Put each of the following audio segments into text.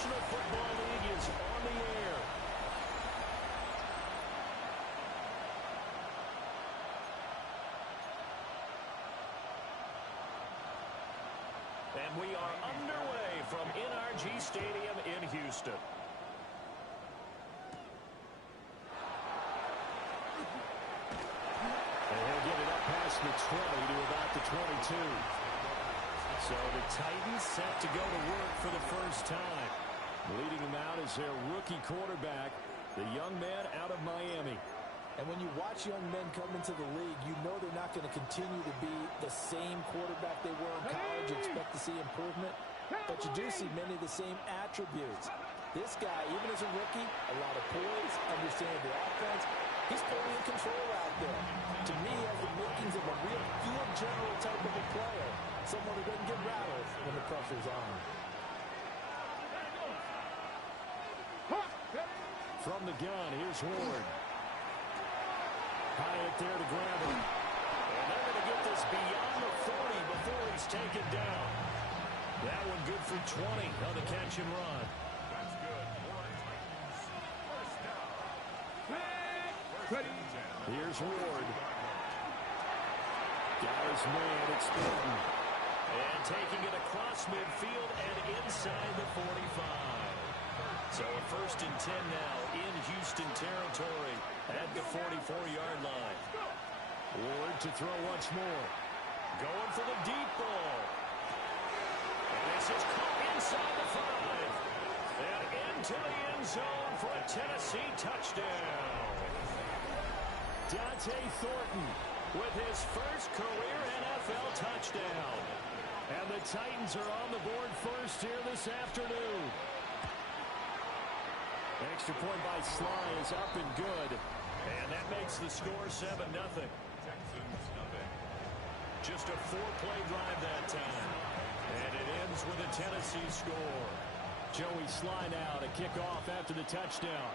National Football League is on the air. And we are underway from NRG Stadium in Houston. And he'll get it up past the 20 to about the 22. So the Titans set to go to work for the first time. Leading them out is their rookie quarterback, the young man out of Miami. And when you watch young men come into the league, you know they're not going to continue to be the same quarterback they were in college. You expect to see improvement, but you do see many of the same attributes. This guy, even as a rookie, a lot of poise, understanding the offense. He's fully in control out there. To me, he has the makings of a real field general type of a player. Someone who doesn't get rattled when the pressure's on. From the gun, here's Ward. Hyatt there to grab him. And they're going to get this beyond the 40 before he's taken down. That one good for 20 on the catch and run. That's good. First down. Ready. Here's Ward. Got his man, it's Thornton. And taking it across midfield and inside the 45. So a 1st and 10 now in Houston territory at the 44-yard line. Ward to throw once more. Going for the deep ball. And this is caught inside the 5. And into the end zone for a Tennessee touchdown. Dante Thornton with his first career NFL touchdown. And the Titans are on the board first here this afternoon. Extra point by Sly is up and good. And that makes the score 7-0. Just a 4-play drive that time. And it ends with a Tennessee score. Joey Sly now to kick off after the touchdown.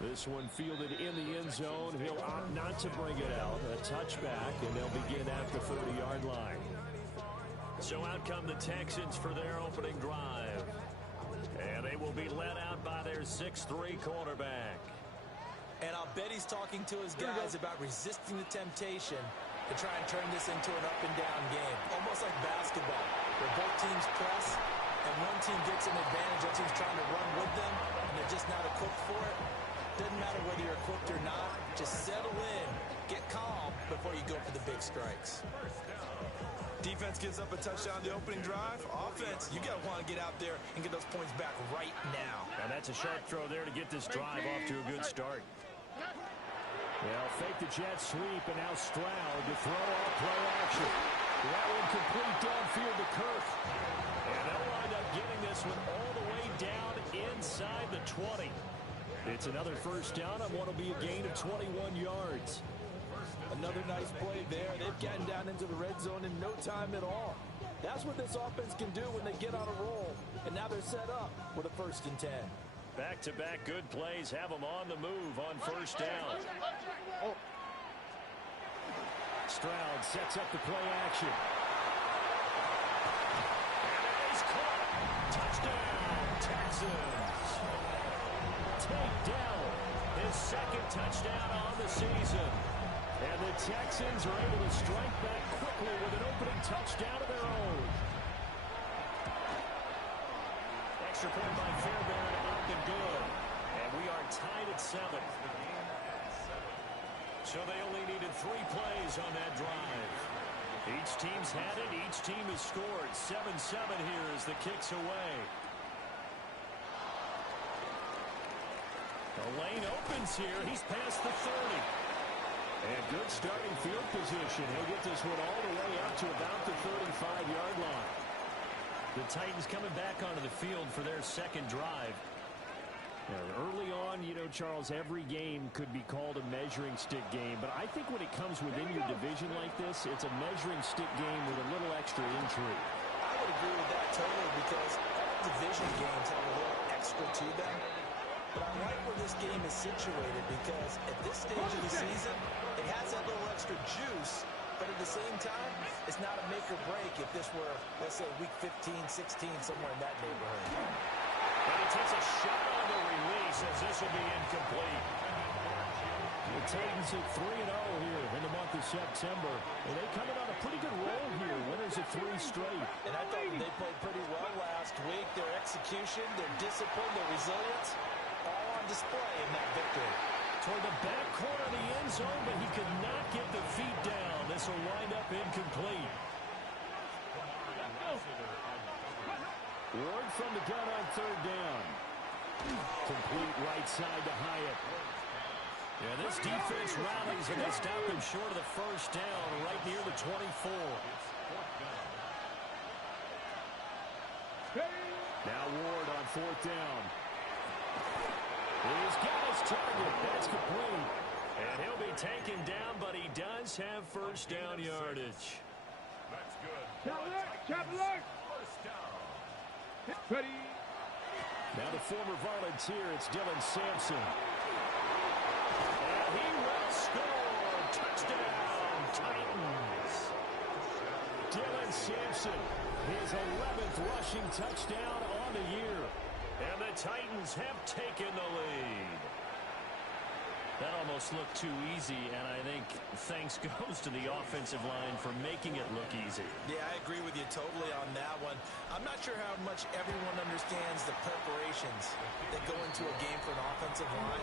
This one fielded in the end zone. He'll opt not to bring it out. A touchback, and they'll begin at the 30-yard line. So out come the Texans for their opening drive. And they will be led out by their 6'3 quarterback. And I'll bet he's talking to his guys about resisting the temptation to try and turn this into an up-and-down game. Almost like basketball, where both teams press, and one team gets an advantage, that team's trying to run with them, and they're just not equipped for it. Doesn't matter whether you're equipped or not. Just settle in, get calm before you go for the big strikes. Defense gives up a touchdown the opening drive. Offense, you got to want to get out there and get those points back right now. And that's a sharp throw there to get this drive off to a good start. Well, fake the jet sweep, and now Stroud to throw off play action. That one complete downfield to Kirk. And they'll wind up getting this one all the way down inside the 20. It's another first down on what will be a gain of 21 yards. Another nice play there. They've gotten down into the red zone in no time at all. That's what this offense can do when they get on a roll. And now they're set up with a 1st and 10. Back-to-back good plays have them on the move on first down. Stroud sets up the play action. And it is caught. Touchdown, Texans. Take down his 2nd touchdown on the season. And the Texans are able to strike back quickly with an opening touchdown of their own. Extra point by Fairbairn, up and good. And we are tied at 7. So they only needed 3 plays on that drive. Each team's had it. Each team has scored. 7-7 here as the kick's away. The lane opens here. He's past the 30. And good starting field position. He'll get this one all the way up to about the 35-yard line. The Titans coming back onto the field for their 2nd drive. Early on, you know, Charles, every game could be called a measuring stick game. But I think when it comes within your division like this, it's a measuring stick game with a little extra intrigue. I would agree with that totally because all division games have a little extra to them. But I like where this game is situated because at this stage of the season, it has that little extra juice, But at the same time, it's not a make or break if this were, let's say, week 15, 16, somewhere in that neighborhood. And he takes a shot on the release as this will be incomplete. The Titans at 3-0 here in the month of September. And they come in on a pretty good roll here. Winners of 3 straight. And I thought they played pretty well last week. Their execution, their discipline, their resilience, all on display in that victory. Toward the back corner of the end zone, but he could not get the feet down. This will wind up incomplete. Ward from the gun on 3rd down. Complete right side to Hyatt. Yeah, this defense rallies, and they stop him short of the first down, right near the 24. Now Ward on 4th down. He's got his target. That's complete. And he'll be taken down, but he does have first down yardage. That's good. First down. Ready. Now the former volunteer, it's Dylan Sampson. And he will score. Touchdown, Titans. Dylan Sampson, his 11th rushing touchdown on the year. And the Titans have taken the lead. That almost looked too easy, and I think thanks goes to the offensive line for making it look easy. Yeah, I agree with you totally on that one. I'm not sure how much everyone understands the preparations that go into a game for an offensive line,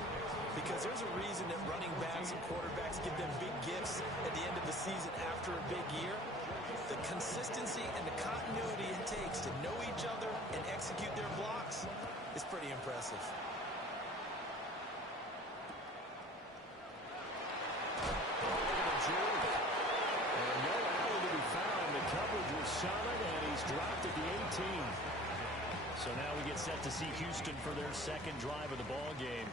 because there's a reason that running backs and quarterbacks give them big gifts at the end of the season after a big year. The consistency and the continuity it takes to know each other and execute their blocks is pretty impressive. And no alley to be found. The coverage was solid, and he's dropped at the 18. So now we get set to see Houston for their second drive of the ball game.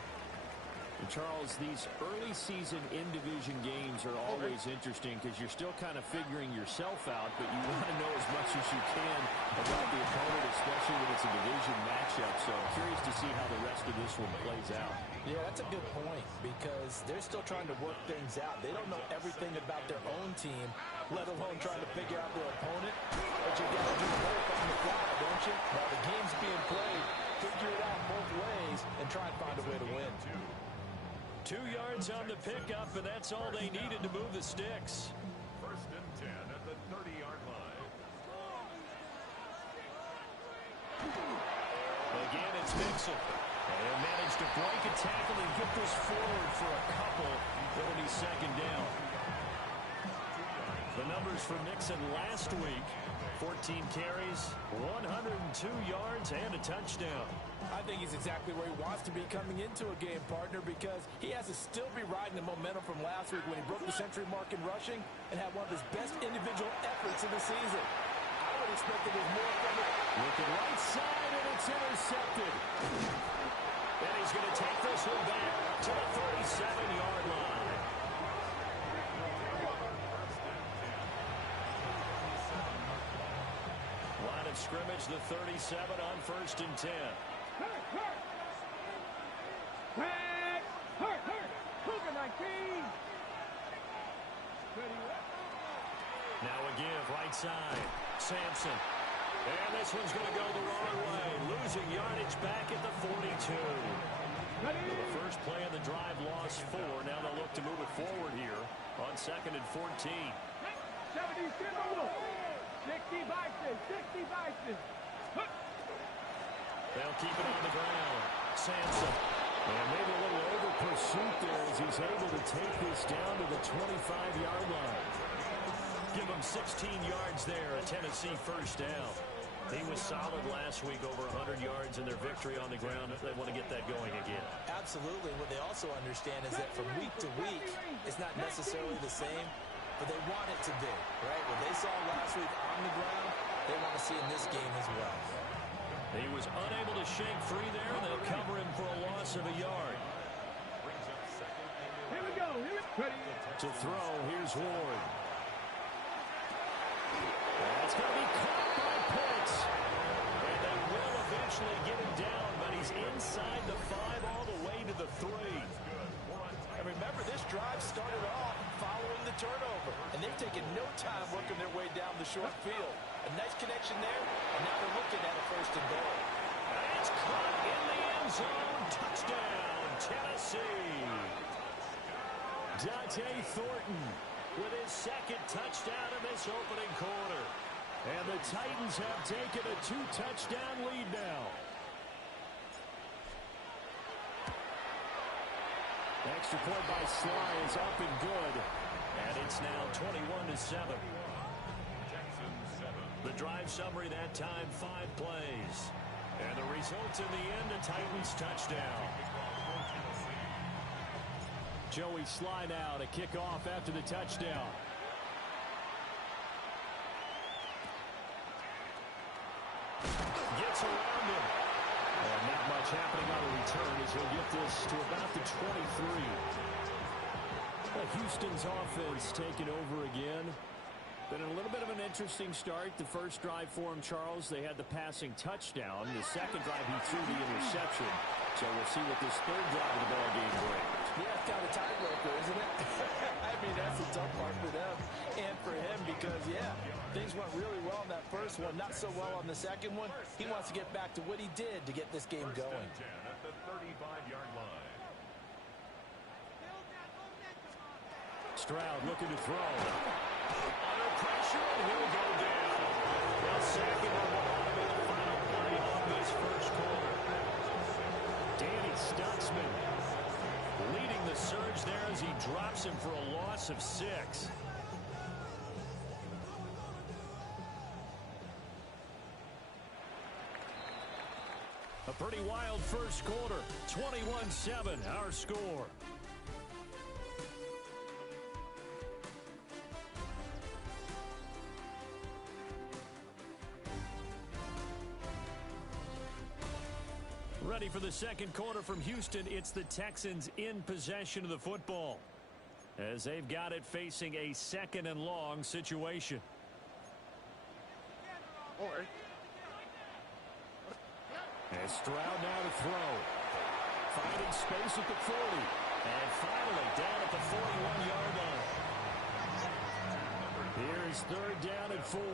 And Charles, these early season in-division games are always interesting because you're still kind of figuring yourself out, but you want to know as much as you can about the opponent, especially when it's a division matchup. So I'm curious to see how the rest of this one plays out. Yeah, that's a good point because they're still trying to work things out. They don't know everything about their own team, let alone trying to figure out their opponent. But you got to do both on the fly, don't you? While the game's being played, figure it out both ways and try and find a way to win. 2 yards on the pickup, and that's all they needed to move the sticks. First and 10 at the 30-yard line. Again, it's Mixon. And he'll manage to break a tackle and get this forward for a couple. It'll be second down. The numbers for Mixon last week, 14 carries, 102 yards, and a touchdown. I think he's exactly where he wants to be coming into a game, partner, because he has to still be riding the momentum from last week when he broke the century mark in rushing and had one of his best individual efforts of the season. I would expect that there's more from it. Looking right side, and it's intercepted. And he's going to take this one back to the 37-yard line. Line of scrimmage, the 37 on first and 10. Now a give, right side. Sampson. And this one's going to go the wrong way. Losing yardage back at the 42. The first play of the drive lost 4. Now they'll look to move it forward here on second and 14. 60 They'll keep it on the ground. Sampson. And maybe a little over pursuit there as he's able to take this down to the 25-yard line. Give him 16 yards there, a Tennessee first down. He was solid last week, over 100 yards in their victory on the ground. They want to get that going again. Absolutely. What they also understand is that from week to week, it's not necessarily the same, but they want it to be, right? What they saw last week on the ground, they want to see in this game as well. He was unable to shake free there. They'll cover him for a loss of a yard. Here we go. To throw, here's Ward. That's going to be caught by Pitts. And they will eventually get him down, but he's inside the 5 all the way to the 3. And remember, this drive started off following the turnover, and they've taken no short field. A nice connection there, and now they're looking at a first and goal. It's caught in the end zone. Touchdown, Tennessee. Dante Thornton with his second touchdown in this opening quarter. And the Titans have taken a 2-touchdown lead now. Extra point by Sly is up and good. And it's now 21-7. The drive summary that time, 5 plays. And the result in the end, a Titans touchdown. Joey Sly now to kick off after the touchdown. Gets around him. And not much happening on the return as he'll get this to about the 23. Houston's offense taking over again. Been a little bit of an interesting start. The first drive for him, Charles, they had the passing touchdown. The second drive, he threw the interception. So we'll see what this third drive of the ball game brings. Yeah, it's kind of a tiebreaker, isn't it? I mean, that's the tough part for them and for him because, yeah, things went really well in that first one, not so well on the second one. He wants to get back to what he did to get this game going. First and 10 at the 35-yard line. Stroud looking to throw. Under pressure, and he'll go down. They'll sack him on the bottom of the final play of this first quarter. Danny Stutzman leading the surge there as he drops him for a loss of 6. A pretty wild first quarter. 21-7, our score. Ready for the second quarter from Houston. It's the Texans in possession of the football as they've got it facing a second and long situation. And Stroud now to throw. Finding space at the 40. And finally down at the 41-yard line. Here's third down and 4. A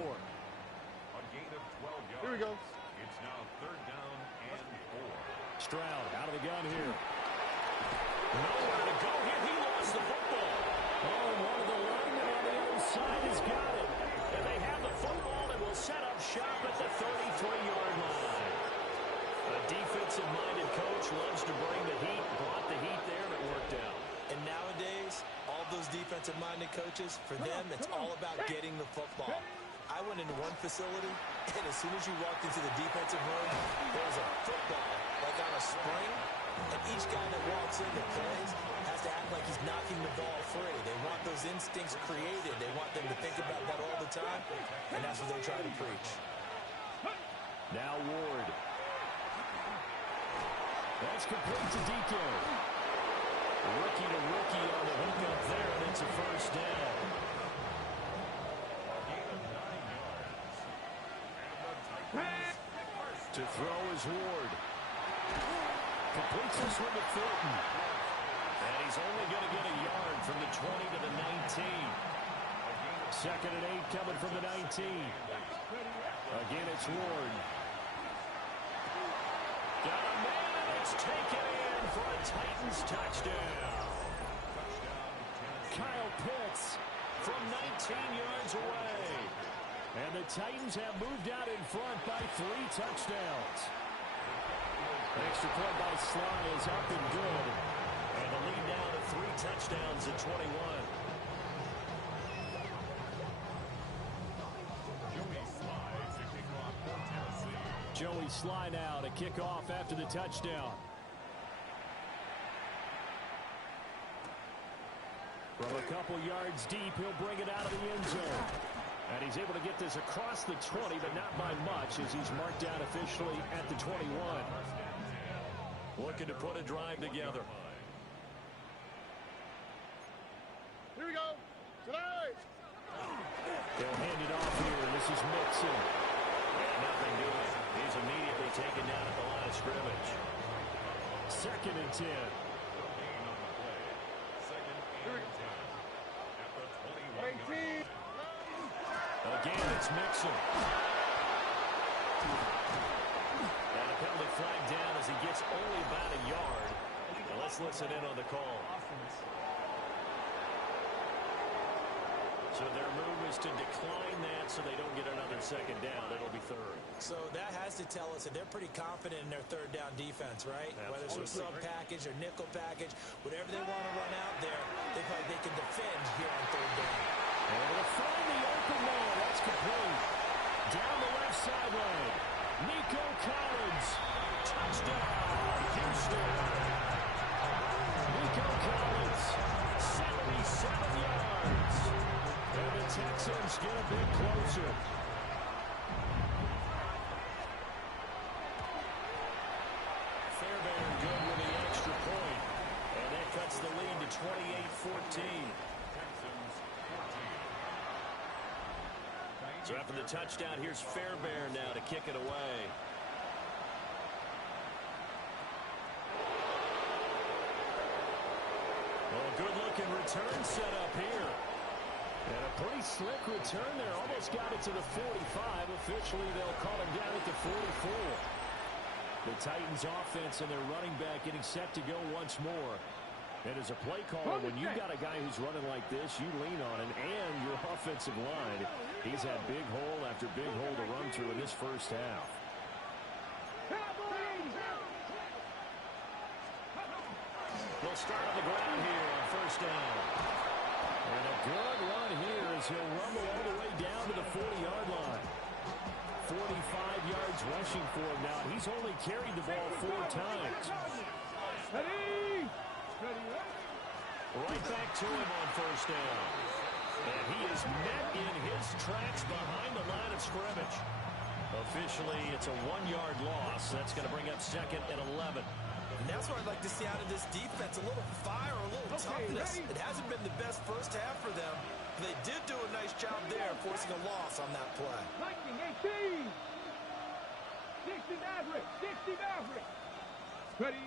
gain of 12 yards. Here we go. It's now third down and 4. Stroud out of the gun here. Nowhere to go here. He lost the football. Oh, and one of the linemen on the other side has got it. And they have the football and will set up shop at the 33-yard line. A defensive-minded coach loves to bring the heat. Brought the heat there, and it worked out. And nowadays, all those defensive-minded coaches, for them, it's all about getting the football. I went into one facility, and as soon as you walked into the defensive room, there was a football, like on a spring, and each guy that walks in that plays has to act like he's knocking the ball free. They want those instincts created. They want them to think about that all the time, and that's what they try to preach. Now Ward. That's complete to DK. Rookie to rookie on the hook up there, and it's a first down. To throw is Ward. Completes this one to Thornton. And he's only going to get a yard from the 20 to the 19. Second and 8 coming from the 19. Again, it's Ward. Got a man, and it's taken in for a Titans touchdown. Kyle Pitts from 19 yards away. And the Titans have moved out in front by 3 touchdowns. Extra point by Sly is up and good. And the lead now to 3 touchdowns at 21. Joey Sly now to kick off after the touchdown. From a couple yards deep, he'll bring it out of the end zone. And he's able to get this across the 20, but not by much as he's marked down officially at the 21. Looking to put a drive together. Here we go. Tonight. They'll hand it off here, and this is Mixon. And nothing doing. He's immediately taken down at the line of scrimmage. Second and 10. again. It's Mixon. And a penalty flag down as he gets only about a yard. And let's listen in on the call. So their move is to decline that so they don't get another second down. It'll be third. So that has to tell us that they're pretty confident in their third down defense, right? Absolutely. Whether it's a sub package or nickel package, whatever they want to run out there, they feel like they can defend here on third down. Able to find the open man. That's complete. Down the left sideline. Nico Collins. Touchdown, Houston. Nico Collins, 77 yards. And the Texans get a bit closer. Fairbairn good with the extra point. And that cuts the lead to 28-14. So after the touchdown, here's Fairbairn now to kick it away. Well, a good-looking return set up here. And a pretty slick return there. Almost got it to the 45. Officially, they'll call him down at the 44. The Titans offense and their running back getting set to go once more. And as a play caller, when you've got a guy who's running like this, you lean on him and your offensive line. He's had big hole after big hole to run through in this first half. They'll start on the ground here on first down. And a good run here as he'll rumble all the way down to the 40-yard line. 45 yards rushing for him now. He's only carried the ball 4 times. Right back to him on first down. And he is met in his tracks behind the line of scrimmage. Officially, it's a 1-yard loss. That's going to bring up second and 11. And that's what I'd like to see out of this defense, a little fire, a little toughness. It hasn't been the best first half for them, but they did do a nice job there, forcing a loss on that play. 18. 60 Maverick. 60 Maverick. Ready.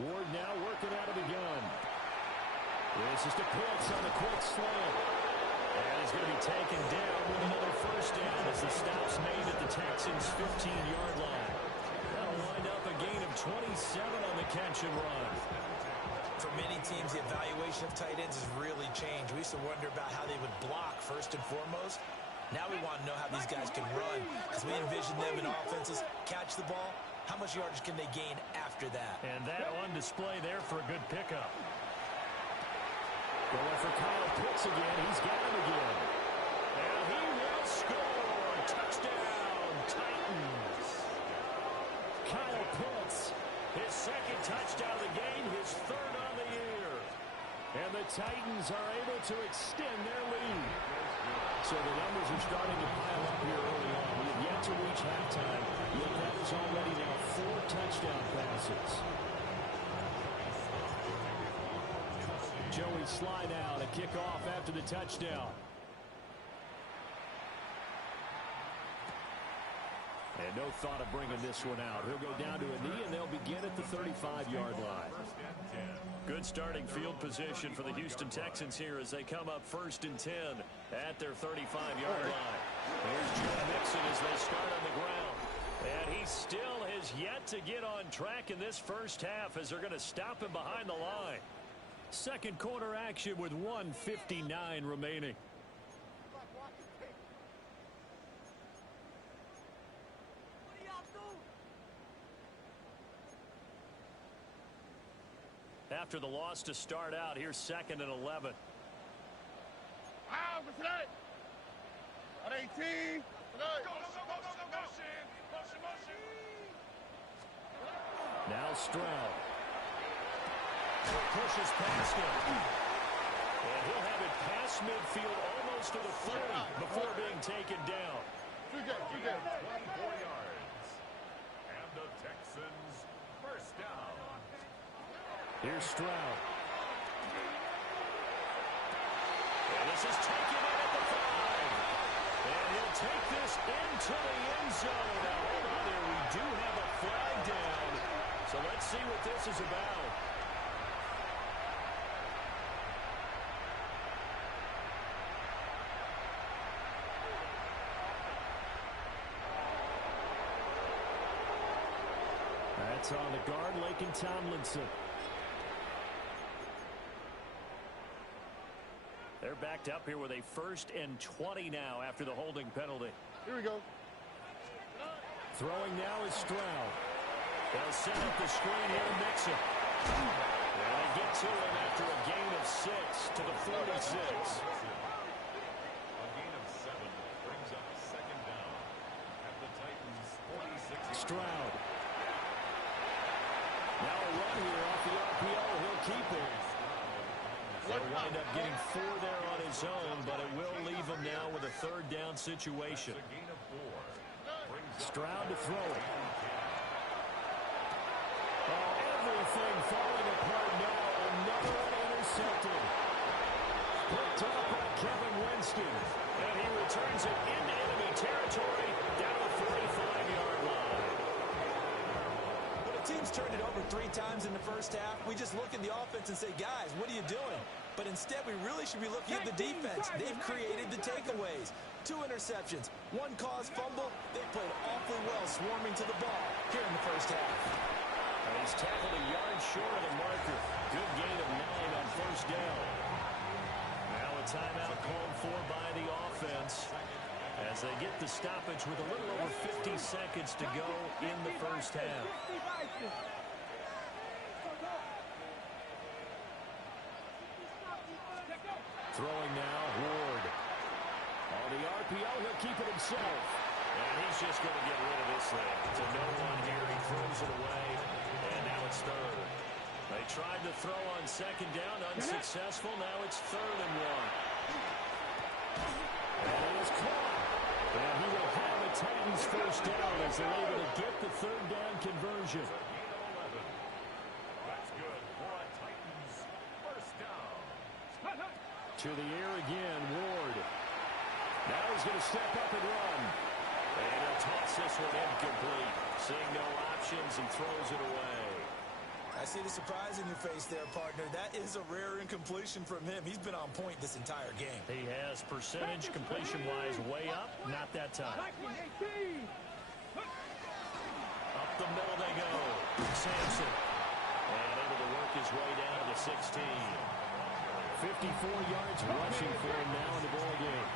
Ward now working out of the gun. This is to Pitts on the quick slant. And he's going to be taken down with another first down as the stop's made at the Texans' 15-yard line. That'll wind up a gain of 27 on the catch and run. For many teams, the evaluation of tight ends has really changed. We used to wonder about how they would block first and foremost. Now we want to know how these guys can run, because we envision them in offenses catch the ball. How much yardage can they gain after that? And that on display there for a good pickup. Going for Kyle Pitts again. He's got him again. And he will score. Touchdown, Titans. Kyle Pitts. His second touchdown of the game, his third on the year. And the Titans are able to extend their lead. So the numbers are starting to pile up here early on. We have yet to reach halftime, yet that is already now 4 touchdown passes. Joey Sly now to kick off after the touchdown. And no thought of bringing this one out. He'll go down to a knee, and they'll begin at the 35-yard line. Good starting field position for the Houston Texans here as they come up 1st and 10 at their 35-yard line. Here's Joe Mixon as they start on the ground. And he still has yet to get on track in this first half as they're going to stop him behind the line. Second quarter action with 1:59 remaining. After the loss to start out, here's 2nd and 11. On 18. Now Stroud. Pushes past him. And he'll have it past midfield almost to the 40 before being taken down. 24 yards. And the Texans first down. Here's Stroud. And this is taken in at the 5. And he'll take this into the end zone. Now, hold on there. We do have a flag down. So let's see what this is about. That's on the guard, Laken Tomlinson. They're backed up here with a 1st and 20 now after the holding penalty. Here we go. Throwing now is Stroud. They'll set up the screen here to Mixon. And they get to him after a gain of 6 to the 46. A gain of 7 brings up 2nd down at the Titans' 46. Stroud. Now a run here off the RPO. He'll keep it. They'll wind up getting 4 there on his own, but it will leave him now with a 3rd down situation. A gain of 4. Stroud to throw it. Oh, everything falling apart now. Another one intercepted. Picked up by Kevin Winston. And he returns it into enemy territory down the 45-yard line. When a team's turned it over 3 times in the first half, we just look at the offense and say, guys, what are you doing? But instead, we really should be looking at the defense. They've created the takeaways. 2 interceptions, 1 caused fumble. They played awfully well swarming to the ball here in the first half. And he's tackled a yard short of the marker. Good gain of 9 on 1st down. Now a timeout called for by the offense as they get the stoppage with a little over 50 seconds to go in the first half. Throwing now, Ward. On the RPO, he'll keep it himself. And he's just going to get rid of this thing. To no one here, he throws it away, and now it's 3rd. They tried to throw on 2nd down, unsuccessful. Now it's 3rd and 1. And it is caught. And he will have the Titans 1st down as they're able to get the 3rd down conversion. That's good for a Titans 1st down. To the air again, Ward. Now he's going to step up and run. And he'll toss this one incomplete. Seeing no options, he throws it away. I see the surprise in your face there, partner. That is a rare incompletion from him. He's been on point this entire game. He has percentage completion-wise way up. Not that time. Up the middle they go. Sampson. And able to work his way down to the 16. 54 yards rushing for him now in the ball game.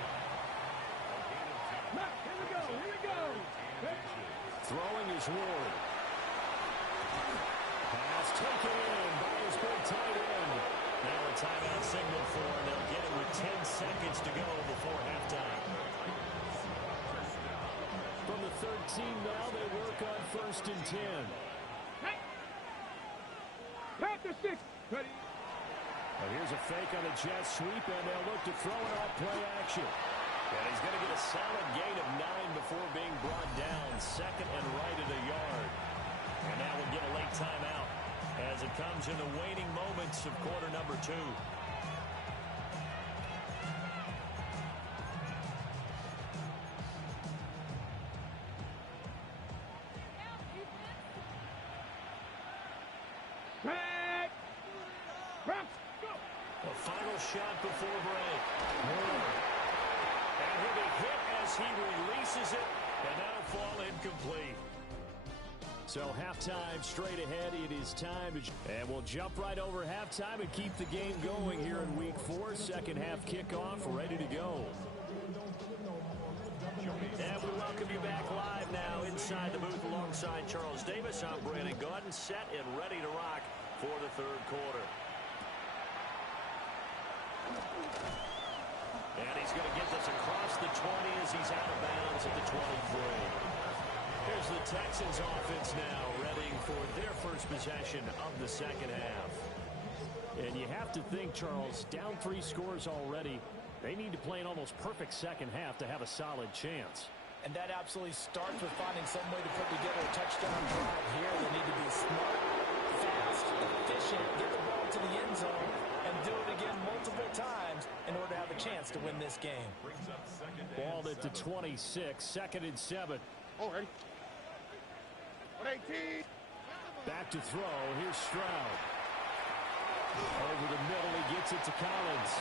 Here we go. Throwing is Ward. Pass taken in by his big tight end. Now a timeout signal for him. They'll get it with 10 seconds to go before halftime. From the 13 now, they work on 1st and 10. Panther 6. Ready. Well, here's a fake on a jet sweep, and they'll look to throw it off play action. And he's going to get a solid gain of 9 before being brought down. 2nd and right at a yard. And now we'll get a late timeout as it comes in the waning moments of quarter number 2. The final shot before break. And he'll be hit as he releases it, and that'll fall incomplete. So halftime straight ahead. It is time to... And we'll jump right over halftime and keep the game going here in week 4. 2nd half kickoff ready to go. And we welcome you back live now inside the booth alongside Charles Davis. I'm Brandon Gaudin, set and ready to rock for the 3rd quarter. And he's going to get this across the 20 as he's out of bounds at the 23. Here's the Texans offense now, ready for their first possession of the 2nd half. And you have to think, Charles, down 3 scores already. They need to play an almost perfect 2nd half to have a solid chance. And that absolutely starts with finding some way to put together a touchdown drive here. They need to be smart, fast, efficient, get the ball to the end zone, and do it again multiple times in order to have a chance to win this game. Ball at the 26, 2nd and 7. Oh, ready. 118. Back to throw. Here's Stroud. Over the middle, he gets it to Collins.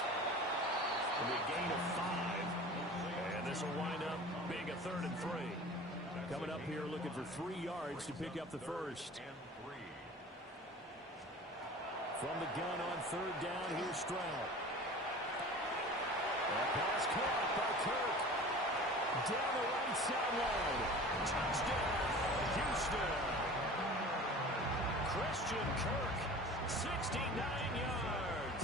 And a gain of 5. And this will wind up being a 3rd and 3. Coming up here looking for 3 yards to pick up the first. From the gun on third down, here's Stroud. That pass caught by Kirk. Down the right sideline. Touchdown, Houston. Christian Kirk, 69 yards.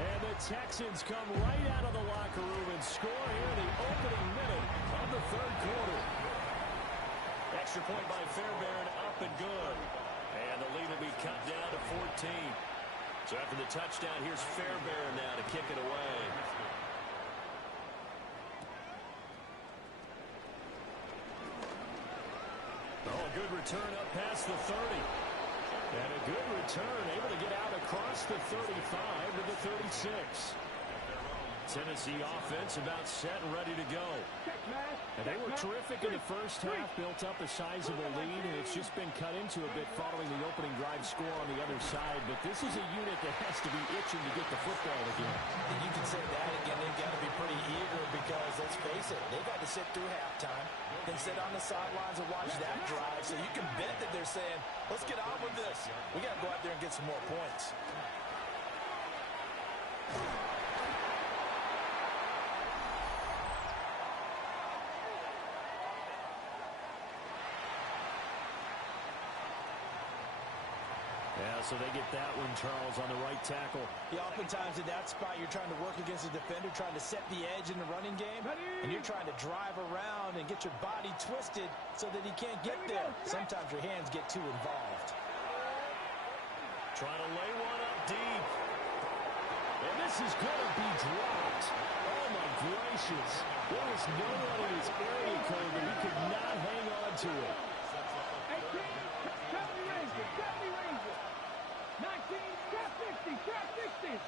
And the Texans come right out of the locker room and score here in the opening minute of the third quarter. Extra point by Fairbairn, up and good. And the lead will be cut down to 14. So after the touchdown, here's Fairbairn now to kick it away. Oh, a good return up past the 30. And a good return, able to get out across the 35 to the 36. Tennessee offense about set and ready to go. And they were terrific in the first half, built up a sizable lead, and it's just been cut into a bit following the opening drive score on the other side. But this is a unit that has to be itching to get the football again. And you can say that again. They've got to be pretty eager because, let's face it, they've had to sit through halftime, then sit on the sidelines and watch that drive. So you can bet that they're saying, let's get on with this. We got to go out there and get some more points. Yeah, so they get that one, Charles, on the right tackle. Yeah, oftentimes in that spot, you're trying to work against a defender, trying to set the edge in the running game, and you're trying to drive around and get your body twisted so that he can't get there. Sometimes your hands get too involved. Trying to lay one up deep. And this is going to be dropped. Oh, my gracious. There was no one in his area code, but he could not hang on to it. 70 Rangers, 19, trap 60, trap 60.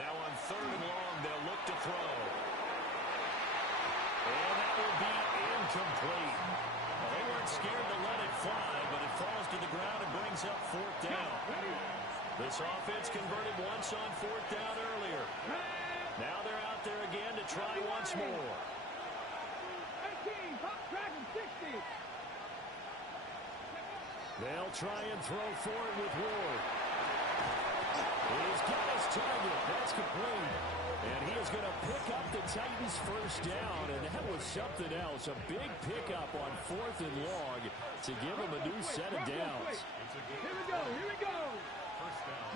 Now on third and long, they'll look to throw. And that will be incomplete. Well, they weren't scared to let it fly, but it falls to the ground and brings up fourth down. This offense converted once on fourth down earlier. Now they're out there again to try once more. 18, pop track and 60. They'll try and throw for it with Ward. He's got his target. That's complete. And he is going to pick up the Titans' first down, and that was something else. A big pickup on fourth and long to give them a new set of downs. Here we go, here we go.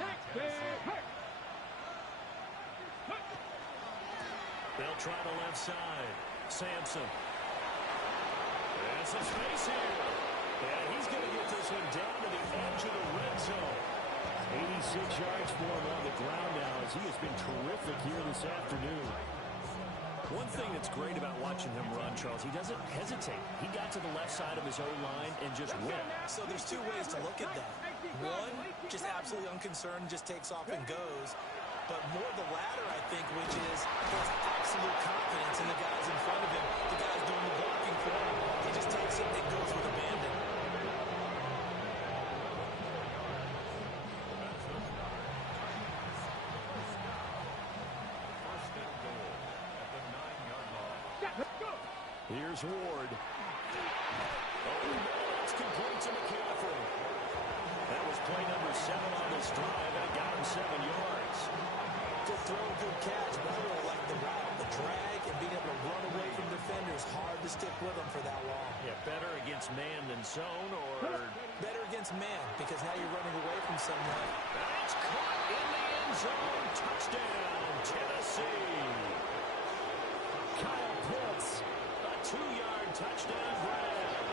Next, Hurt. They'll try the left side. Sampson. And some space here. And he's going to get this one down to the edge of the red zone. 86 yards for him on the ground now as he has been terrific here this afternoon. One thing that's great about watching him run, Charles, he doesn't hesitate. He got to the left side of his own line and just went. So there's two ways to look at that. One, just absolutely unconcerned, just takes off and goes. But more the latter, I think, which is there's absolute confidence in the guys in front of him, the guys doing the blocking for him. He just takes it and goes with abandon. Here's Ward. Oh, that's complete to McCaffrey. That was play number 7 on this drive. That got him 7 yards. Good throw, good catch, but I really like the route, the drag, and being able to run away from defenders. Hard to stick with them for that long. Yeah, better against man than zone, or better against man, because now you're running away from someone. That's caught in the end zone. Touchdown, Tennessee. Kyle Pitts, a 2-yard touchdown grab.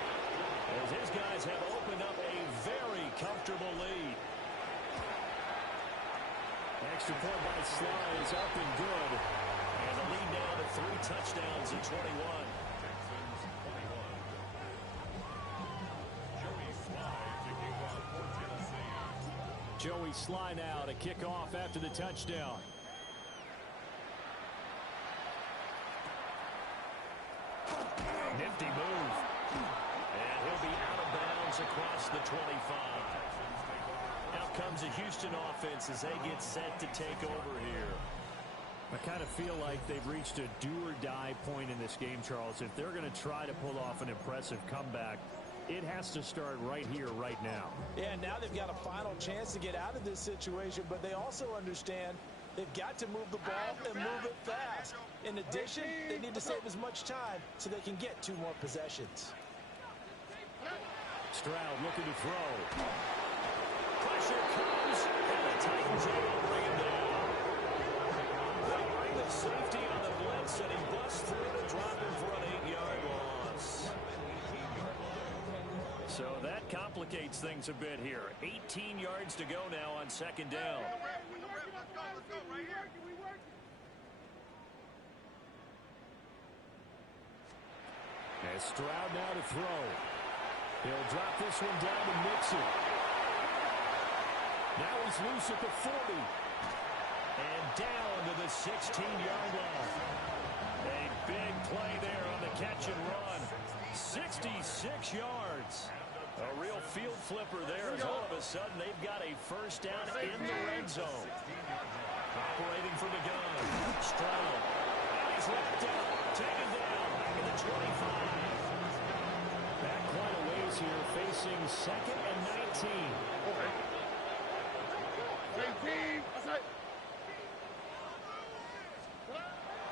As his guys have opened up a very comfortable lead. Extra point by Sly is up and good. And the lead now to 3 touchdowns at 21. Texans 21. Joey Sly now to kick off after the touchdown. Nifty move. And he'll be out of bounds across the 25. Out comes the Houston offense as they get set to take over here. I kind of feel like they've reached a do-or-die point in this game, Charles. If they're going to try to pull off an impressive comeback, it has to start right here, right now. Yeah, now they've got a final chance to get out of this situation, but they also understand they've got to move the ball and move it fast. In addition, they need to save as much time so they can get 2 more possessions. Stroud looking to throw. Pressure comes, and the Titans able to bring him down. They bring the safety on the blitz, and he busts through to drop him for an 8-yard loss. So that complicates things a bit here. 18 yards to go now on 2nd down. As Stroud now to throw. He'll drop this one down to Mixon. Now he's loose at the 40. And down to the 16-yard line. A big play there on the catch and run. 66 yards. A real field flipper there as all of a sudden they've got a first down in the red zone. Operating from the gun. Stroud. And he's wrapped up. Taken down. Back at the 25. Back quite a ways here, facing 2nd and 19.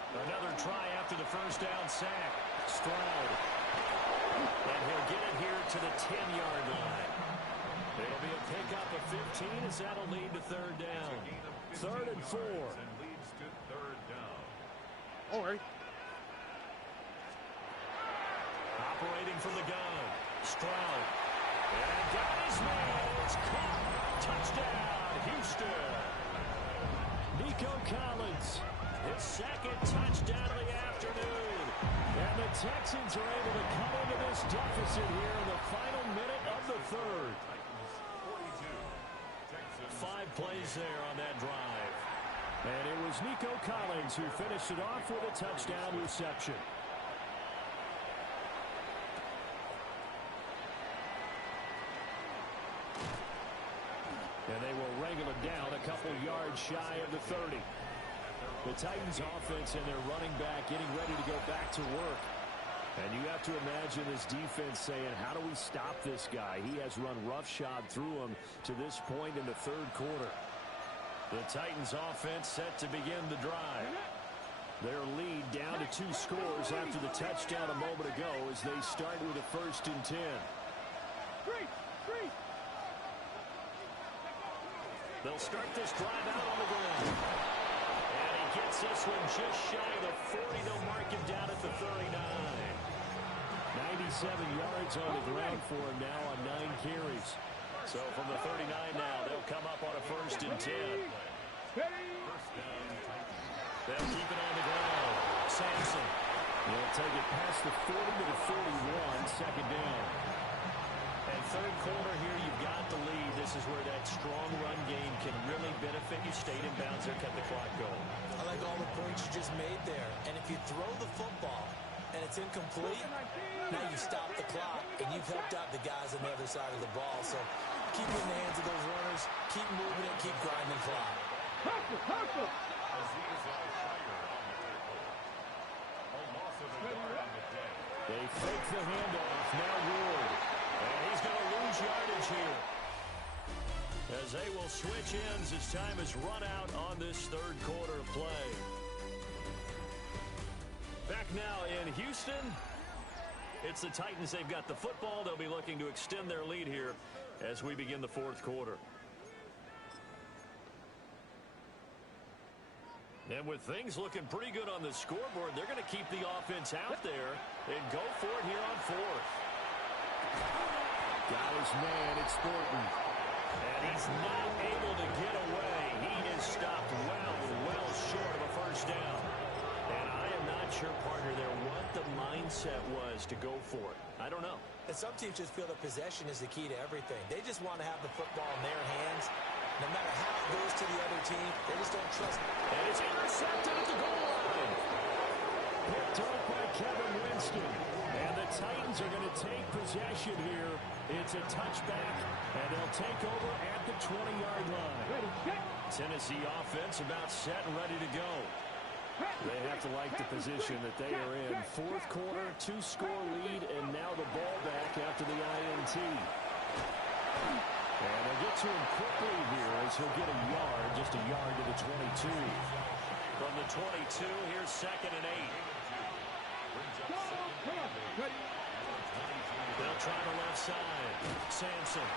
Another try after the first down sack. Stroud. And he'll get it here to the 10-yard line. It'll be a pickup of 15 as that'll lead to 3rd down. 3rd and 4. And leads to 3rd down. All right. Operating from the gun. Stroud. And got his man. It's caught. Touchdown, Houston. Nico Collins. His 2nd touchdown of the afternoon. And the Texans are able to come into this deficit here in the final minute of the 3rd. 5 plays there on that drive. And it was Nico Collins who finished it off with a touchdown reception. And they will wrangle it down a couple yards shy of the 30. The Titans offense and their running back getting ready to go back to work. And you have to imagine this defense saying, how do we stop this guy? He has run roughshod through him to this point in the 3rd quarter. The Titans offense set to begin the drive. Their lead down to 2 scores after the touchdown a moment ago as they start with a 1st and 10. They'll start this drive out on the ground. And he gets this one just shy of the 40. They'll mark him down at the 39. 97 yards on the ground for him now on 9 carries. So from the 39 now, they'll come up on a 1st and 10. They'll keep it on the ground. Sampson. They'll take it past the 40 to the 41, 2nd down. And 3rd quarter here, you've got the lead. This is where that strong run game can really benefit you. Stayed in bounds there, kept the clock going. I like all the points you just made there. And if you throw the football and it's incomplete, now you stop the clock and you've helped out the guys on the other side of the ball. So keep it in the hands of those runners, keep moving it, keep grinding the clock. They fake the handoff. Now Ward. And he's going to lose yardage here. As they will switch ends as time is run out on this 3rd quarter of play. Back now in Houston. It's the Titans. They've got the football. They'll be looking to extend their lead here as we begin the 4th quarter. And with things looking pretty good on the scoreboard, they're going to keep the offense out there and go for it here on 4th. Got his man, it's Thornton. And he's not able to get away. He is stopped well short of a 1st down. And I am not sure, partner, there what the mindset was to go for it. I don't know. And some teams just feel that possession is the key to everything. They just want to have the football in their hands. No matter how it goes to the other team, they just don't trust it. And it's intercepted at the goal line. Picked up by Kevin Winston. And the Titans are going to take possession here. It's a touchback, and they'll take over at the 20-yard line. Tennessee offense about set and ready to go. They have to like the position that they are in. Fourth quarter, 2-score lead, and now the ball back after the INT. And they'll get to him quickly here as he'll get a yard, just a yard to the 22. From the 22, here's 2nd and 8. They'll try the left side. Sampson.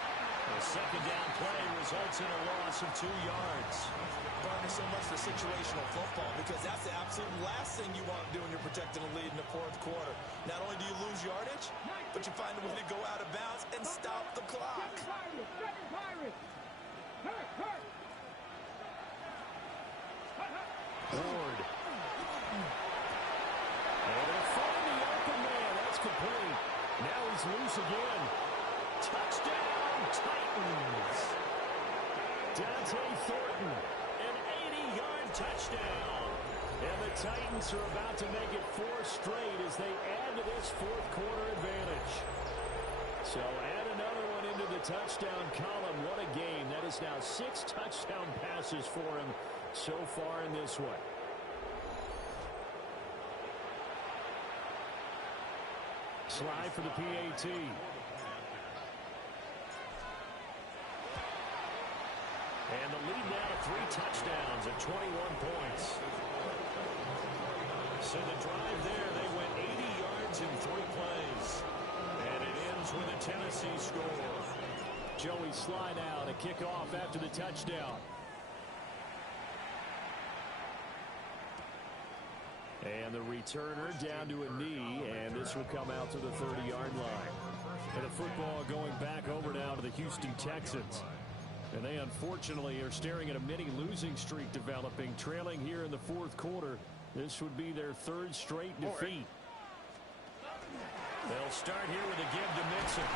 The second down play results in a loss of 2 yards. Partner, so much for situational football because that's the absolute last thing you want to do when you're protecting a lead in the fourth quarter. Not only do you lose yardage, but you find a way to go out of bounds and stop the clock. Second Pirates. Hurt. Ward. And they'll find the open man. That's complete. Now he's loose again. Touchdown, Titans. Dante Thornton, an 80-yard touchdown. And the Titans are about to make it 4 straight as they add to this fourth quarter advantage. So add another one into the touchdown column. What a game. That is now 6 touchdown passes for him so far in this one. Slide for the PAT. And the lead now to 3 touchdowns at 21 points. So the drive there, they went 80 yards in 3 plays. And it ends with a Tennessee score. Joey slide out, a kickoff after the touchdown. And the returner down to a knee, and this will come out to the 30-yard line. And the football going back over now to the Houston Texans. And they unfortunately are staring at a mini losing streak developing, trailing here in the fourth quarter. This would be their 3rd straight defeat. They'll start here with a give to Mixon.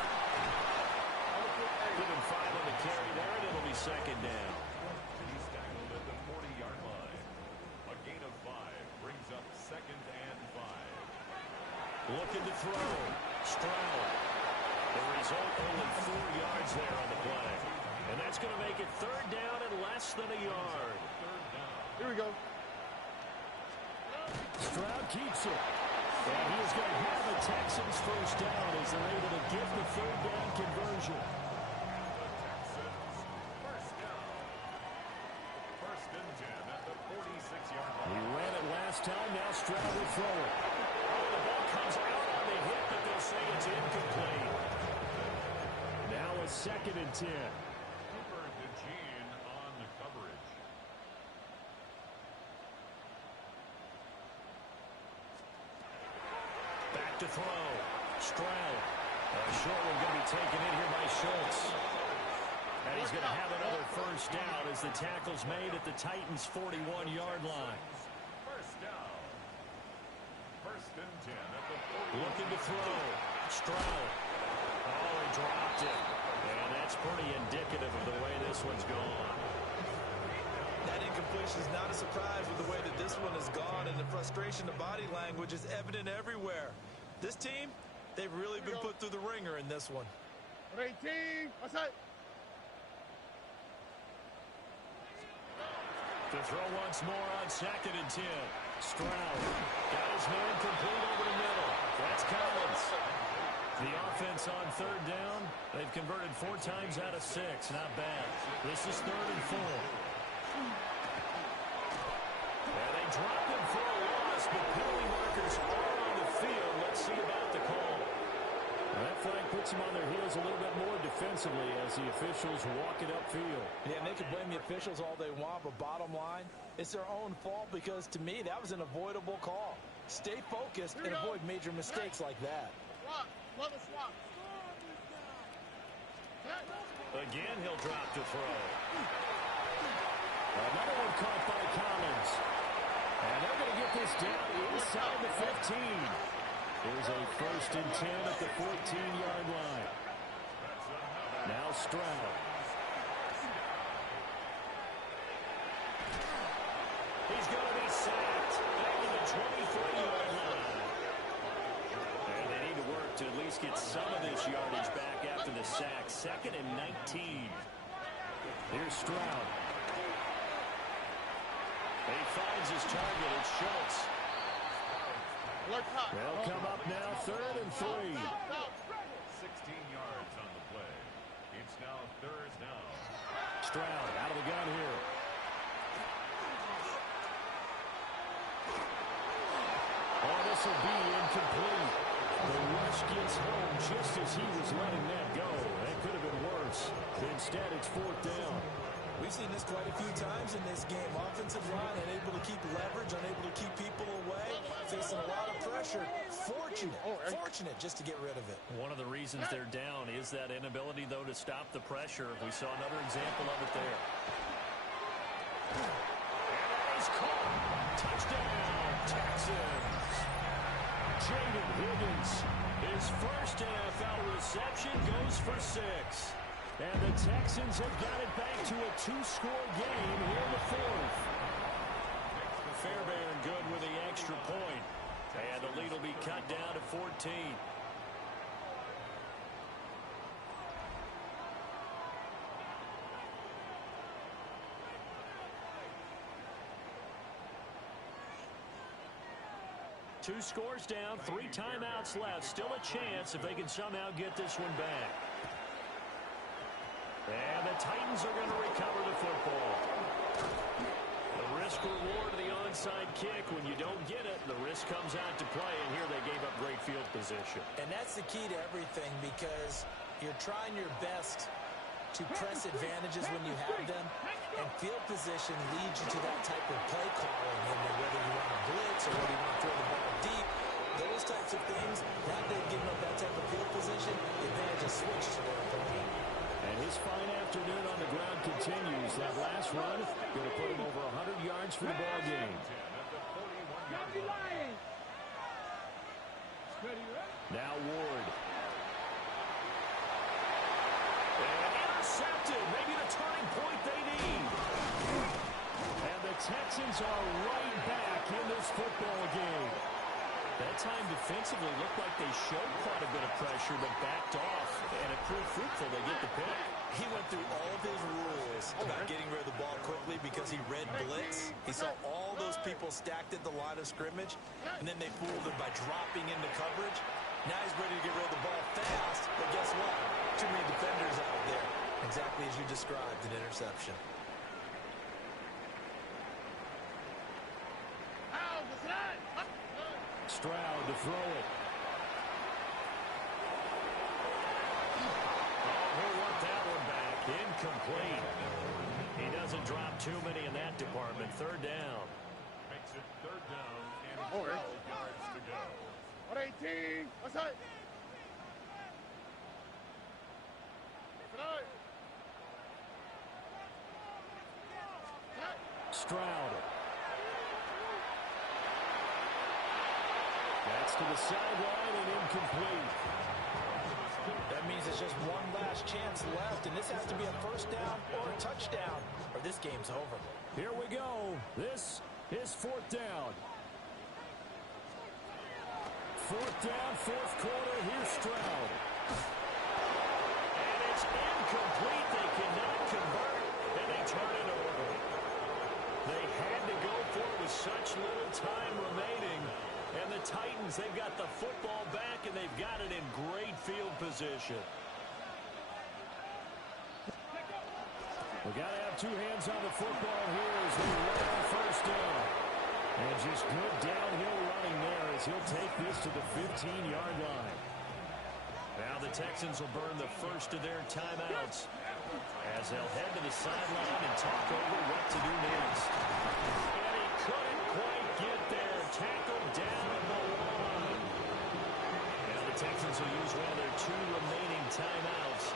Give him 5 on the carry there, and it'll be 2nd down. He's tackled at the 40-yard line. A gain of 5 brings up 2nd and 5. Looking to throw. Stroud. The result, only 4 yards there on the play. And that's going to make it 3rd down and less than a yard. Here we go. Stroud keeps it. And he is going to have the Texans first down as they're able to get the 3rd down conversion. First down. 1st and 10 at the 46-yard line. He ran it last time. Now Stroud will throw it. Oh, the ball comes out on the hit, but they'll say it's incomplete. Now a 2nd and 10. Cooper DeJean on the coverage. Back to throw. Stroud. A short one going to be taken in here by Schultz. And he's going to have another first down as the tackle's made at the Titans' 41-yard line. First down. 1st and 10 at the 40. Looking to throw. Stroud. Oh, he dropped it. And that's pretty indicative of the way this one's gone. That incompletion is not a surprise with the way that this one has gone, and the frustration of body language is evident everywhere. This team, they've really been put through the ringer in this one. 18. Outside. To throw once more on 2nd and 10. Stroud got his man complete over the middle. That's Collins. The offense on 3rd down. They've converted 4 times out of 6. Not bad. This is 3rd and 4. And they dropped him for a loss, but penalty markers are on the field. Let's see about the call. That flag puts them on their heels a little bit more defensively as the officials walk it upfield. Yeah, and they can blame the officials all they want, but bottom line, it's their own fault because, to me, that was an avoidable call. Stay focused and avoid major mistakes like that. Again, he'll drop to throw. Another one caught by Collins. And they're going to get this down inside the 15. Here's a 1st and 10 at the 14-yard line. Now Stroud. He's going to be sacked back to the 23-yard line. And they need to work to at least get some of this yardage back after the sack. 2nd and 19. Here's Stroud. He finds his target. It's Schultz. They'll come up now 3rd and 3. 16 yards on the play. It's now 3rd down. Stroud out of the gun here. Oh, this will be incomplete. The rush gets home just as he was letting that go. That could have been worse. Instead, it's 4th down. We've seen this quite a few times in this game. Offensive line unable to keep leverage, unable to keep people away, facing a lot of pressure. Fortunate just to get rid of it. One of the reasons they're down is that inability, though, to stop the pressure. We saw another example of it there. And he's caught. Touchdown, Texans. Jaden Higgins, his first NFL reception, goes for 6. And the Texans have got it back to a 2-score game here in the 4th. Fairbairn good with the extra point. And the lead will be cut down to 14. Two scores down, 3 timeouts left. Still a chance if they can somehow get this one back. And the Titans are going to recover the football. The risk reward of the onside kick. When you don't get it, the risk comes out to play. And here they gave up great field position. And that's the key to everything, because you're trying your best to press advantages when you have them. And field position leads you to that type of play calling. And whether you want to blitz or whether you want to throw the ball deep, those types of things, now they've given up that type of field position, the advantage is switched to their opponent. And his fine afternoon on the ground continues. That last run going to put him over 100 yards for the ball game. Now Ward. And intercepted. Maybe the turning point they need. And the Texans are right back in this football game. That time defensively looked like they showed quite a bit of pressure but backed off, and it proved fruitful. They get the pick. He went through all of his rules about getting rid of the ball quickly because he read blitz. He saw all those people stacked at the line of scrimmage, and then they fooled him by dropping into coverage. Now he's ready to get rid of the ball fast, but guess what? Too many defenders out there. Exactly as you described, an interception. Stroud to throw it. Oh, he'll want that one back. Incomplete. He doesn't drop too many in that department. 3rd down. Makes it 3rd down and 12 yards to go. 118. What's that? Stroud. That's to the sideline and incomplete. That means it's just one last chance left, and this has to be a 1st down or a touchdown, or this game's over. Here we go. This is 4th down. 4th down, 4th quarter. Here's Stroud. And it's incomplete. They cannot convert, and they turn it over. They had to go for it with such little time remaining. And the Titans, they've got the football back, and they've got it in great field position. We got to have 2 hands on the football here as we run on 1st down. And just good downhill running there as he'll take this to the 15-yard line. Now the Texans will burn the first of their timeouts as they'll head to the sideline and talk over what to do next. And he couldn't quite get there. Tackled down at the line. Now the Texans will use one of their 2 remaining timeouts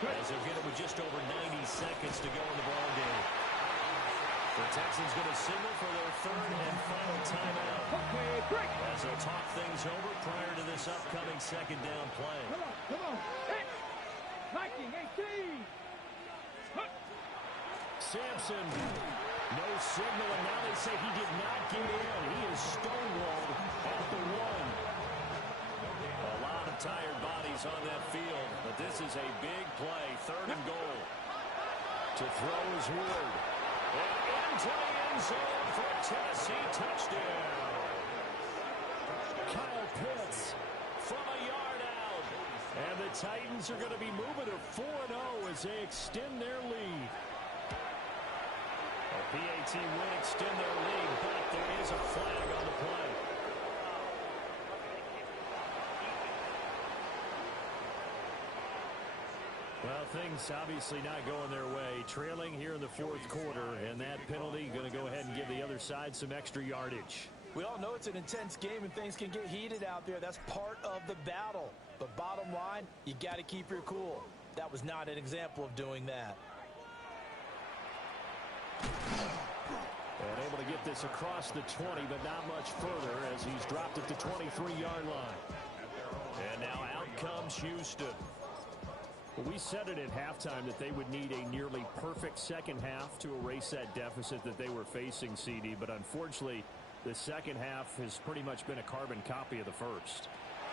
as they'll get it with just over 90 seconds to go in the ball game. The Texans going to signal for their 3rd and final timeout as they'll talk things over prior to this upcoming 2nd down play. Come on. Viking 18. Sampson, no signal, and now they say he did not get in. He is stonewalled at the 1. A lot of tired bodies on that field, but this is a big play. 3rd and goal. To throw is Ward. And into the end zone for a Tennessee touchdown. Kyle Pitts from a yard out. And the Titans are going to be moving to 4-0 as they extend their lead. A PAT will extend their lead, but there is a flag on the play. Well, things obviously not going their way. Trailing here in the fourth quarter, and that penalty going to go ahead and give the other side some extra yardage. We all know it's an intense game and things can get heated out there. That's part of the battle. But bottom line, you got to keep your cool. That was not an example of doing that. And able to get this across the 20, but not much further as he's dropped at the 23-yard line. And now out comes Houston. Well, we said it at halftime that they would need a nearly perfect second half to erase that deficit that they were facing, CD. But unfortunately, the second half has pretty much been a carbon copy of the first.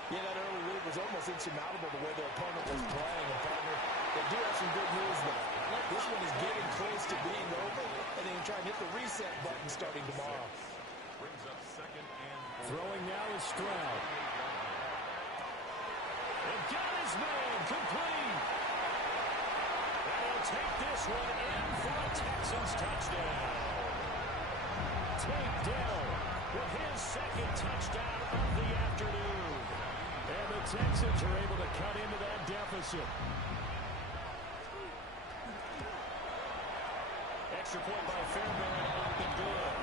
Yeah, that early lead was almost insurmountable the way their opponent was playing. And partner, they do have some good news though. This one is getting close to being over, and they can try and hit the reset button starting tomorrow. Brings up second and Throwing now is Stroud. And got his man complete. And he'll take this one in for a Texans touchdown. Tank Dell with his second touchdown of the afternoon. And the Texans are able to cut into that deficit. Extra point by Fairbairn up and good.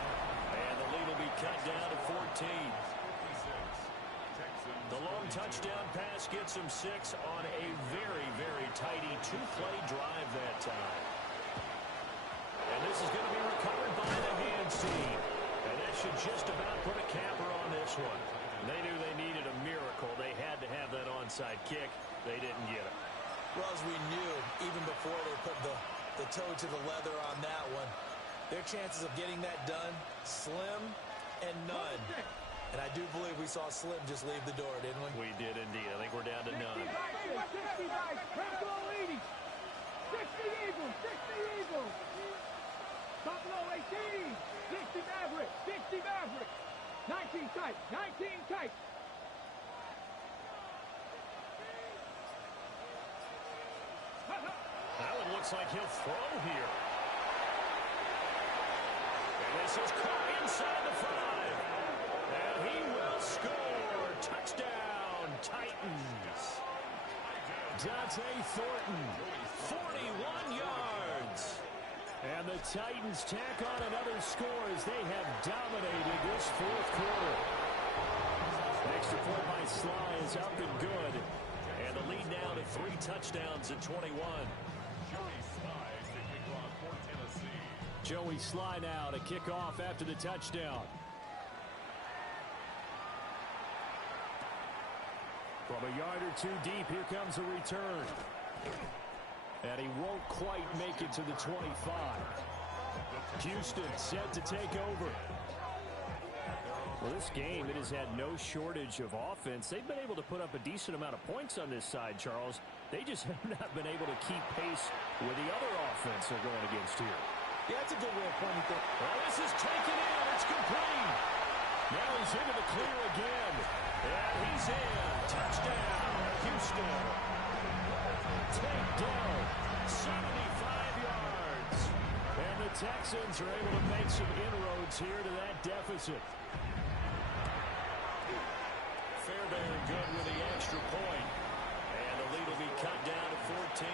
And the lead will be cut down to 14. The long touchdown pass gets him 6 on a very, very tidy two-play drive that time. And this is going to be recovered by the hands team. And that should just about put a capper on this one. They knew they needed a miracle. They had to have that onside kick. They didn't get it. Well, as we knew, even before they put the toe to the leather on that one, their chances of getting that done, slim and none. And I do believe we saw Slim just leave the door, didn't we? We did indeed. I think we're down to none. 60 guys, Red Bull 80. 60 Eagles, 60 Eagles. Buffalo 18. 60 Mavericks, 60 Mavericks. 19 tight, 19 tight. That one looks like he'll throw here. And this is caught inside the 5. And he will score. Touchdown, Titans. Dante Thornton, 41 yards. And the Titans tack on another score as they have dominated this fourth quarter. Extra point by Sly is up and good. And the lead now to 3 touchdowns at 21. Joey Sly now to kick off after the touchdown. From a yard or 2 deep, here comes a return. And he won't quite make it to the 25. Houston set to take over. Well, this game, it has had no shortage of offense. They've been able to put up a decent amount of points on this side, Charles. They just have not been able to keep pace with the other offense they're going against here. Yeah, that's a good way of pointing things. Well, this is taken in. It's complete. Now he's into the clear again. And he's in. Touchdown, Houston. Tank Dell, 75 yards. and the Texans are able to make some inroads here to that deficit. Fairbairn good with the extra point. And the lead will be cut down to 14.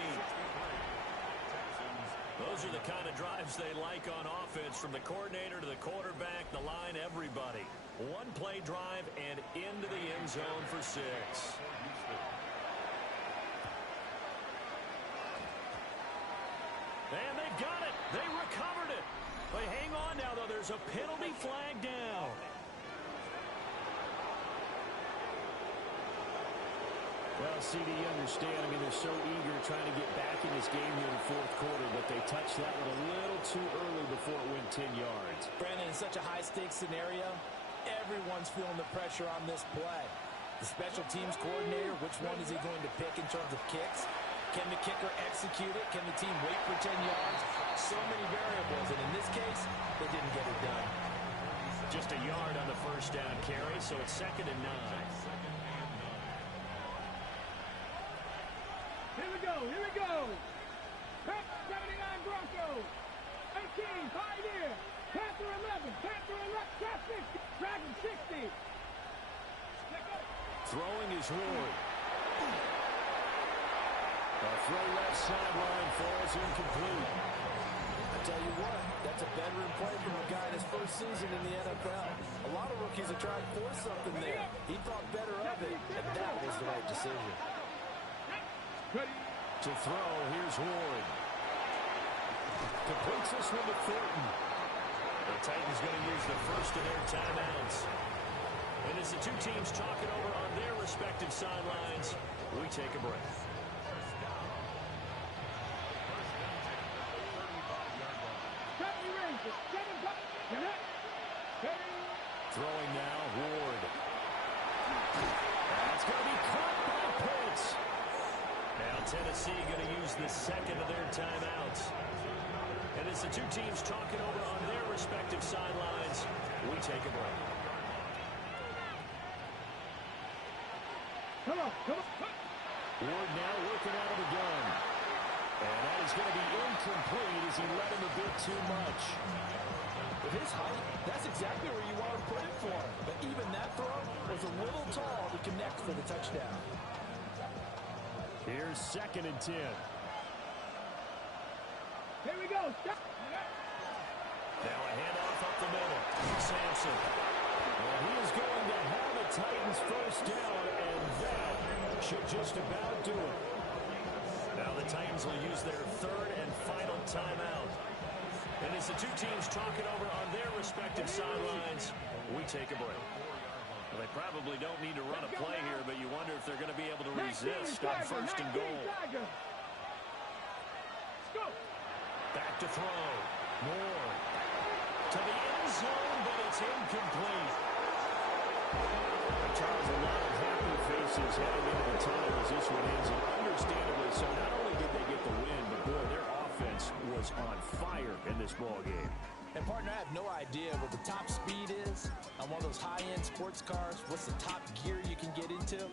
Those are the kind of drives they like on offense, from the coordinator to the quarterback, the line, everybody. One play drive and into the end zone for 6. And they've got it. They recovered it. But hang on now, though. There's a penalty flag down. Well, CD, you understand. I mean, they're so eager trying to get back in this game here in the fourth quarter, but they touched that one a little too early before it went 10 yards. Brandon, in such a high-stakes scenario, everyone's feeling the pressure on this play. The special teams coordinator, which one is he going to pick in terms of kicks? Can the kicker execute it? Can the team wait for 10 yards? So many variables, and in this case, they didn't get it done. Just a yard on the first down carry, so it's 2nd and 9. Here we go, here we go. Pep 79 Broncos. 18, Pioneer. Panther 11, Panther 11, Trap 50, Dragon 60. Throwing is Ward. A throw left sideline falls incomplete. I tell you what, that's a veteran play from a guy in his first season in the NFL. A lot of rookies have tried to force something there. He thought better of it, and that was the right decision. To throw, here's Ward. Completes this one to Thornton. The Titans going to use the first of their timeouts. And as the two teams talk it over on their respective sidelines, we take a break. Throwing now, Ward. That's going to be caught by Pitts. Now Tennessee going to use the second of their timeouts. And as the two teams talk it over on their respective sidelines, we take a break. Come on, come on. Ward now working out of the gun. And that is going to be incomplete as he let him a bit too much. With his height, that's exactly where you want to put it for him. But even that throw was a little tall to connect for the touchdown. Here's 2nd and 10. Here we go. Stop. Now a handoff up the middle. Sampson. Well, he is going to have a Titans first down, and that should just about do it. Now the Titans will use their 3rd and final timeout. And as the two teams talk it over on their respective sidelines, we take a break. Well, they probably don't need to run a play here, but you wonder if they're going to be able to resist on 1st and goal. Back to throw. Moore. To the end zone, but it's incomplete. Charles, a lot of happy faces heading into the time as this one ends, and understandably so. Not only did they get the win, but boy, their offense was on fire in this ball game. And, partner, I have no idea what the top speed is on one of those high-end sports cars. What's the top gear you can get into?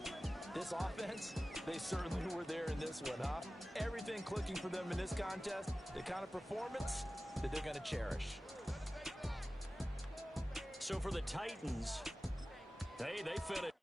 This offense, they certainly were there in this one, huh? Everything clicking for them in this contest, the kind of performance that they're going to cherish. So for the Titans, they finished.